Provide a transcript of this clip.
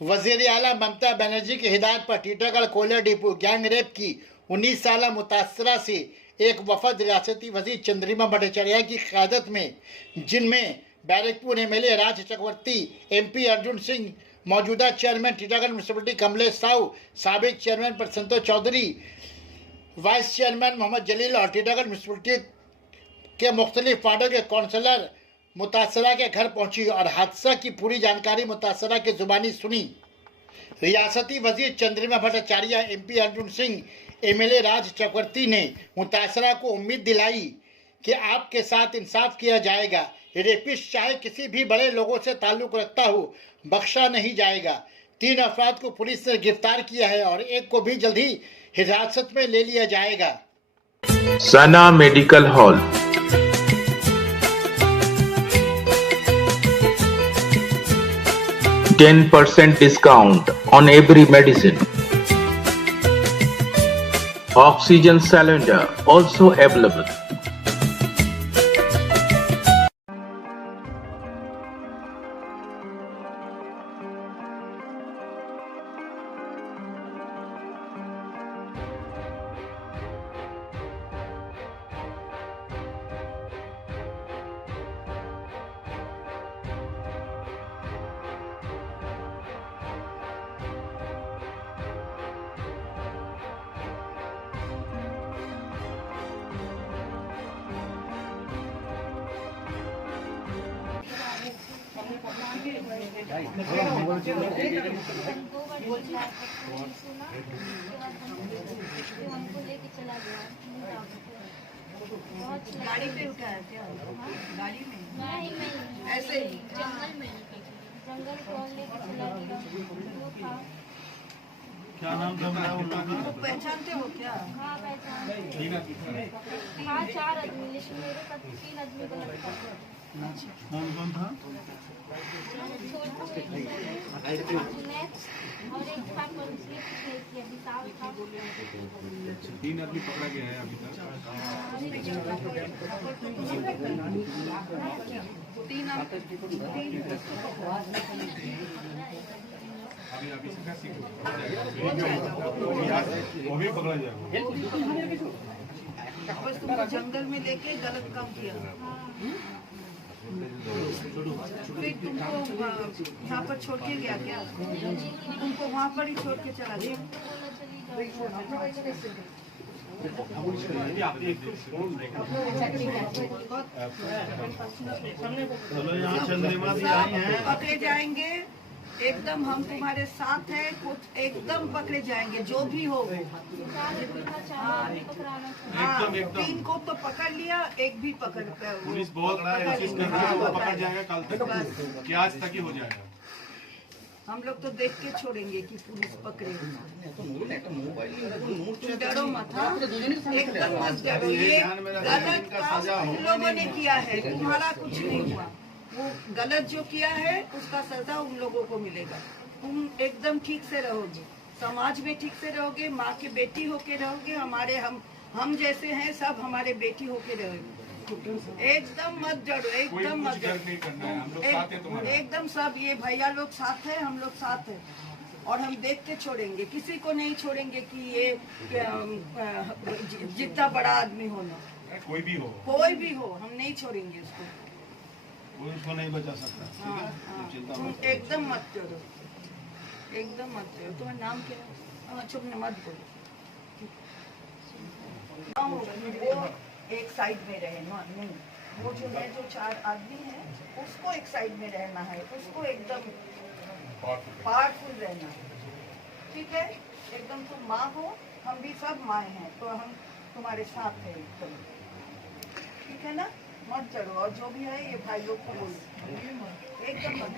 वजीर आला ममता बनर्जी की हिदायत पर टीटागढ़ कोयला डिपो गैंग रेप की 19 साल मुतासरा से एक वफद रियासती वजीर चंद्रिमा भट्टाचार्य की क़यादत में, जिनमें बैरकपुर एमएलए राज चक्रवर्ती, एमपी अर्जुन सिंह, मौजूदा चेयरमैन टीटागढ़ म्यूनसिपलिटी कमलेश साहू, साबिक chairman Prasannatosh Chaudhary, vice chairman Mohammed Jalil और टीटागढ़ म्यूनसिपलिटी के मुख्तलिफ वार्डों के काउंसलर मुतासरा के घर पहुंची और हादसा की पूरी जानकारी मुतासरा की जुबानी सुनी। रियासती वजीर चंद्रिमा भट्टाचार्य, एमपी अर्जुन सिंह, एमएलए राज चक्रवर्ती ने मुतासरा को उम्मीद दिलाई कि आपके साथ इंसाफ किया जाएगा। रेपिस्ट चाहे किसी भी बड़े लोगों से ताल्लुक रखता हो, बख्शा नहीं जाएगा। 3 अफराद को पुलिस ने गिरफ्तार किया है और एक को भी जल्द ही हिरासत में ले लिया जाएगा। सना medical hall 10% discount on every medicine. Oxygen cylinder also available. गाड़ी पे उठाया क्या? गाड़ी में ऐसे ही जंगल कौन लेके चला गया? क्या नाम था वो पहचानते हो क्या? हाँ पहचानते। हाँ 4 आदमी, लेकिन मेरे साथ 3 आदमी गलत था। कौन कौन था? और एक था विशाल था। 3 आदमी पकड़ा गया है अभी तक। 3 वो भी पकड़ा जाएगा। बस तुमको जंगल में लेके गलत काम किया, फिर तुमको यहाँ पर छोड़ के गया क्या? तुमको वहाँ पर ही छोड़ के चला गया? चलो यहाँ चंद्रिमा भी आई हैं। पकड़े जाएंगे एकदम, हम तुम्हारे साथ हैं, खुद एकदम पकड़े जाएंगे जो भी हो। हाँ 3 को तो पकड़ लिया, एक भी पकड़ कर पुलिस बहुत कोशिश कर रही है, वो पकड़ जाएगा कल तक, कि आज तक ही हो जाएगा। हम लोग तो देख के छोड़ेंगे कि पुलिस पकड़े। डरो मत, हाँ एकदम मत डरो। ये गलत काम तुम लोगों ने किया है, तुम्हारा कुछ नहीं हुआ। वो गलत जो किया है उसका सजा उन लोगों को मिलेगा। तुम एकदम ठीक से रहोगे, समाज में ठीक से रहोगे, माँ के बेटी होके रहोगे। हमारे हम जैसे हैं सब हमारे बेटी होके रहोगे। एकदम मत डरो, एकदम मत डरो, एकदम सब ये भैया लोग साथ है, हम लोग साथ है और हम देख के छोड़ेंगे, किसी को नहीं छोड़ेंगे कि ये जितना बड़ा आदमी होना, कोई भी हो हम नहीं छोड़ेंगे उसको, कोई उसको नहीं बचा सकता। हाँ, तुम एकदम मत डरो, एकदम मत डरो। तुम्हारा नाम क्या है? चुप मत बोलो। वो एक साइड में रहे ना, नहीं वो जो है जो 4 आदमी है उसको एक साइड में रहना है, उसको एकदम पावरफुल रहना है, ठीक है? एकदम तुम माँ हो, हम भी सब माँ हैं, तो हम तुम्हारे साथ हैं एकदम, ठीक है ना? मत डरो और जो भी है ये भाइयों को बोलो एकदम मत।